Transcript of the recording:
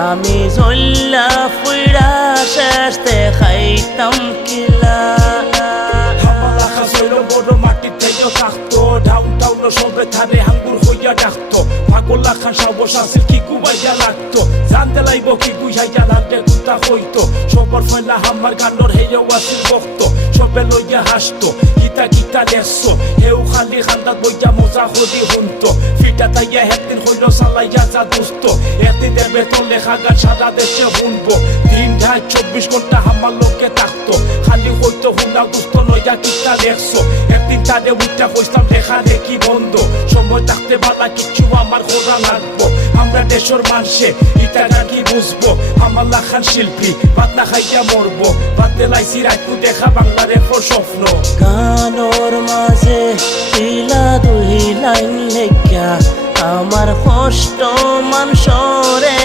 আমি জল্লা ফুইরা শেষ দেখাইতাম কিলা হামালা খাসইল বড় মাটির থেকে থাকতো ডাউনটাউন সবে ধারে হাঙ্গুর হইয়া ডাকতো পাগলা খান সাবস আসিল কি কুবাইয়া লাগতো জানতে লাইব কি বুঝাইয়া রাতে গুতা হইতো সবর ফেলা হামার গানোর হেয়েও আসিল বক্ত সবে লইয়া হাসতো গীতা গীতা লেসো হেউ খালি খান্দাত বইয়া মজা হদি হুনতো ফিটা তাইয়া একদিন হইল চালাইয়া যা দুস্ত একদিনের বেতন লেখা গান সারা দেশে শুনবো দিন 24 ঘন্টা হামার লোকে থাকতো খালি হইতো হুনা গুস্ত লইয়া গীতা লেখছো একদিন তারে উঠটা কইতাম লেখা দেখি বন্ধ সময় থাকতে বালা কিছু আমার করা লাগবো আমরা দেশের মানুষে ইটা গান কি বুঝবো আমার লাখান শিল্পী ভাত না খাইয়া মরবো ভাত দেলাইছি রাখবো দেখা বাংলার এফর স্বপ্ন গানোর মাঝে তিলা দুই লাইন লেখা আমার কষ্ট মানসরে